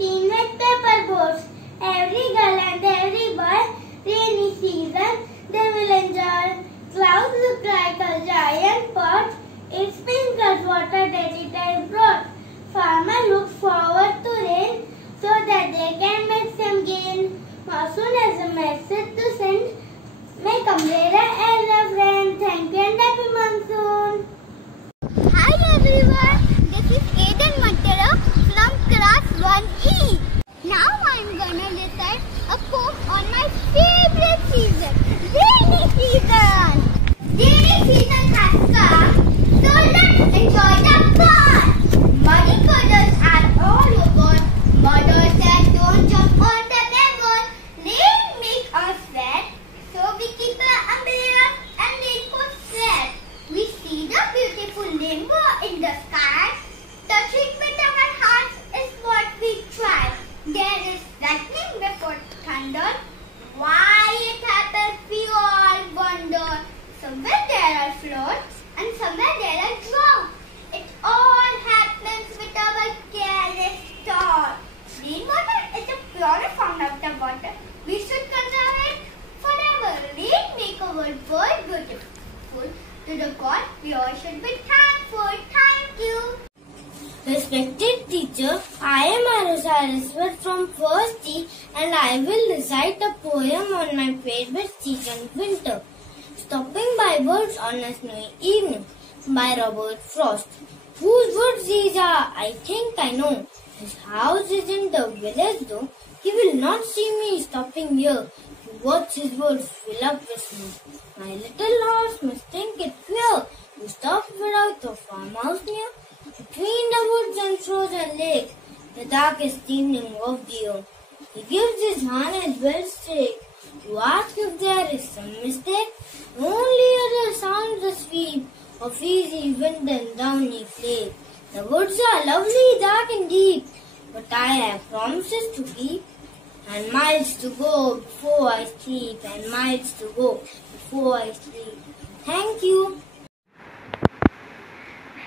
18 with paper boats. Every girl and every boy, rainy season, they will enjoy. Clouds look like a giant pot. It sprinkles water that it has brought. Farmer looks forward to rain so that they can make some gain. Monsoon has a message to send. Make umbrella as a friend. Thank you and happy monsoon. Hi everyone, this is Aiden Montero from class 1E. Now I'm gonna recite a poem on my favorite season, rainy season. Rainy season has come, so let's enjoy the fun. Muddy puddles are all over. Mother said don't jump on the pebble. Rain make us wet, so we keep an umbrella and raincoat set. We see the beautiful rainbow in the sky. Touching with our hearts is what we try. There is lightning before thunder. Why it happens we all wonder. Somewhere there are floods and somewhere there are droughts. It all happens with our careless thought. Rainwater is the purest form of the water. We should conserve it forever. Rain make our world beautiful. To the God we all should be thankful. Thank you. Respected teacher, I am Arusa Ariswat from 1st D and I will recite a poem on my favorite season, winter. Stopping by Birds on a Snowy Evening by Robert Frost. Whose woods these are? I think I know. His house is in the village though. He will not see me stopping here to watch his woods fill up with snow. My little horse must think it queer to stop without a farmhouse near. Between the woods and frozen lake, the darkest evening of the year, he gives his harness well straight to ask if there is some mistake. Only other sounds the sweep of easy wind and downy flake. The woods are lovely, dark and deep, but I have promises to keep, and miles to go before I sleep, and miles to go before I sleep. Thank you.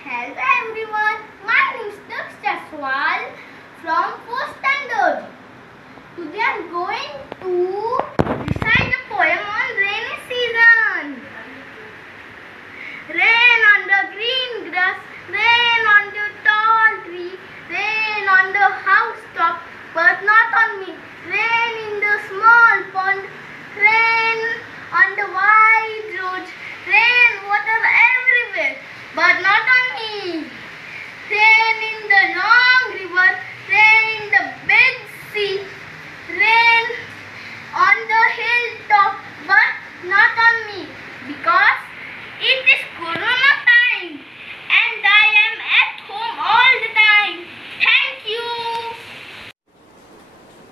Hello everyone, my name is Daksha Swal from 4th standard. Today I am going to recite a poem on rainy season. Rain on the green grass, rain on the tall tree, rain on the housetop, but not on me. Rain in the small pond, rain on the wide roads, rain water everywhere, but not on me. Rain in the long river, rain in the big sea, rain on the hilltop, but not on me, because it is Corona time and I am at home all the time. Thank you.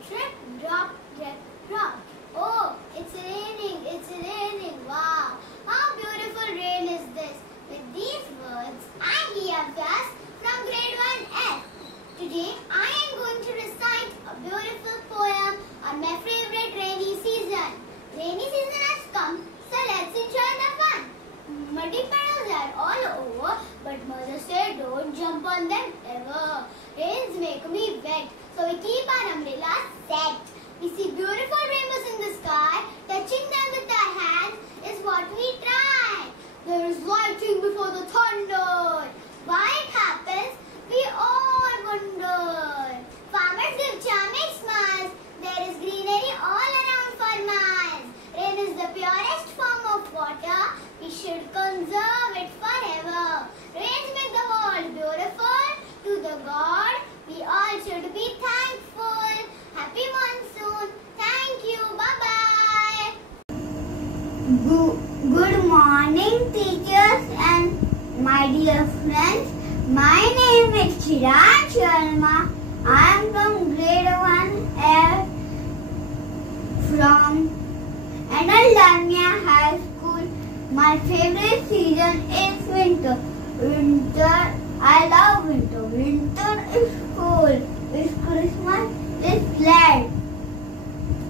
Drip, drop, drip, drop. Oh, it's raining, wow. How beautiful rain is this. With these words, I am Riya Vyas from grade 1F. Today, I am going to recite a beautiful poem on my favorite rainy season. Rainy season has come, so let's enjoy the fun. Muddy puddles are all over, but mother said don't jump on them ever. Rains make me wet, so we keep our umbrellas set. We see beautiful rainbows in the sky, touching them with our hands is what we try. There is lightning before the thunder. Why it happens, we all wonder. Farmers give charming smiles. There is greenery all around for miles. Rain is the purest form of water. We should conserve it forever. Rains make the world beautiful. To the God, we all should be thankful. Happy monsoon. Thank you. Bye-bye. Good morning, teachers and my dear friends. My name is Chirag Sharma. I am from grade 1F from Analanya High School. My favorite season is winter. I love winter. Winter is cold. It's Christmas. It's glad.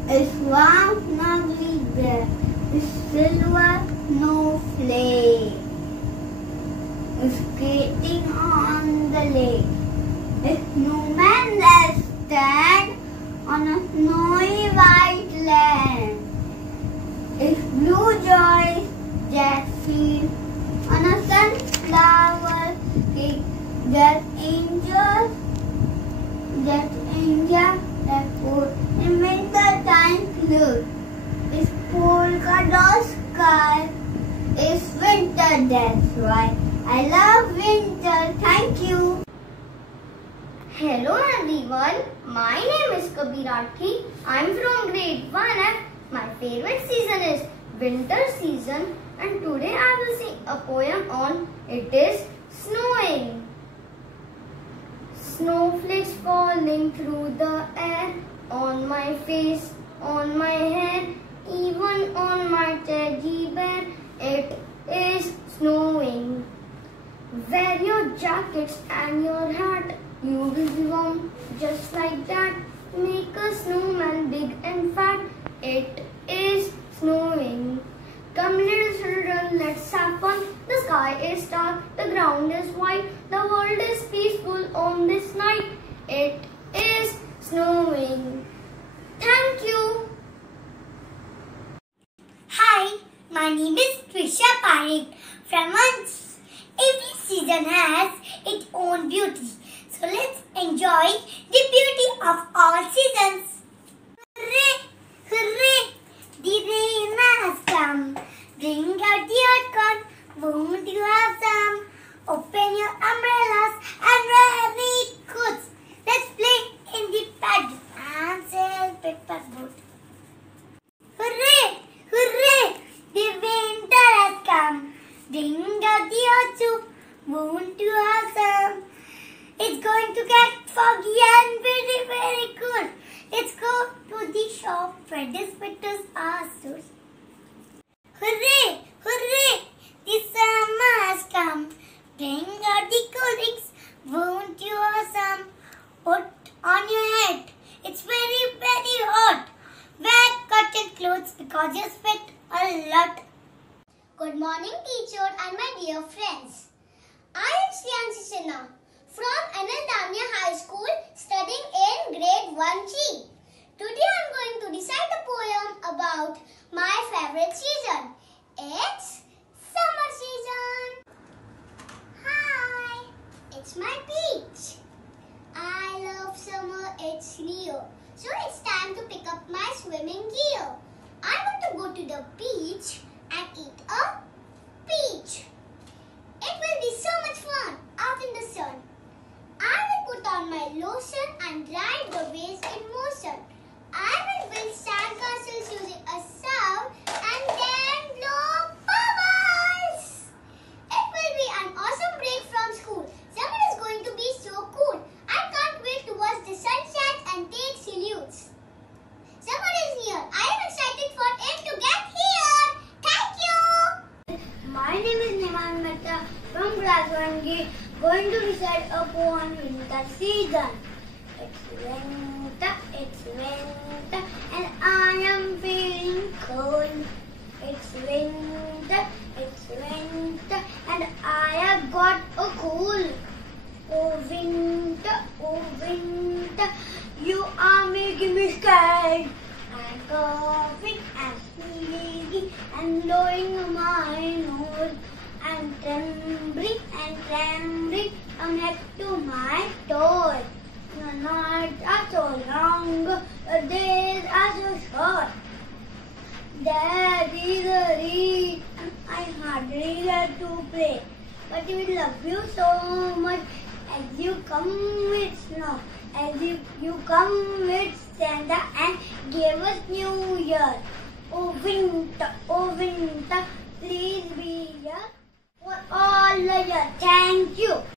It's warm, snuggly there. It's silver snowflake. It's skating on the lake. It's snowman that stands That angels, that put in winter time blue. Is polka dot sky. It's winter, that's why I love winter. Thank you. Hello everyone, my name is Kabir Rathi. I'm from grade 1F. My favorite season is winter season, and today I will sing a poem on It Is Snowing. Snowflakes falling through the air, on my face, on my hair, even on my teddy bear. It is snowing. Wear your jackets and your hat, you will be warm just like that. Make a snowman big and fat. It is snowing. Come little children, let's have fun. The sky is dark, the ground is white, the world is peaceful on this night. It is snowing. Thank you. Hi, my name is Trisha Parekh from Once. Every season has its own beauty, so let's enjoy the beauty of all seasons. Hooray! Hooray! The rain has come. Bring out the hot corn. Won't you have some? Open your umbrellas and rainy coats. Let's play in the paddy and sail paper boat. Hooray! Hooray! The winter has come. Bring out the hot soup. Won't you have some? It's going to get foggy and very, very cool. Let's go to the shop where the sweaters are sold. Hooray! Hooray! The summer has come. Bring out the cool drinks. Won't you have some? Put on your head. It's very, very hot. Wear cotton clothes because you sweat a lot. Good morning, teacher and my dear friends. I am Shriyanshi Sinha from Anil Damya High School, studying in grade 1G. Today I am going to recite a poem about my favorite season. It's summer season. Hi, it's my beach. I love summer, it's Rio. So it's time to pick up my swimming gear. I want to go to the beach and eat a peach. It will be so much fun out in the sun. I will put on my lotion and ride the waves in motion. I will build sandcastles using a sound and then blow bubbles. It will be an awesome break from school. Summer is going to be so cool. I can't wait to watch the sunset and take salutes. Summer is near. I am excited for it to get here. Thank you. My name is Neman Mehta from class 1G, going to recite a poem winter season. It's winter, and I am feeling cold. It's winter, and I have got a cold. Oh winter, you are making me scared. I'm coughing and sneezing and blowing my nose. I'm trembling from head to my toes. The nights are so long, the days are so short. There is a reed, and I hardly get to play. But we love you so much as you come with snow, as if you come with Santa and gave us New Year. Oh winter,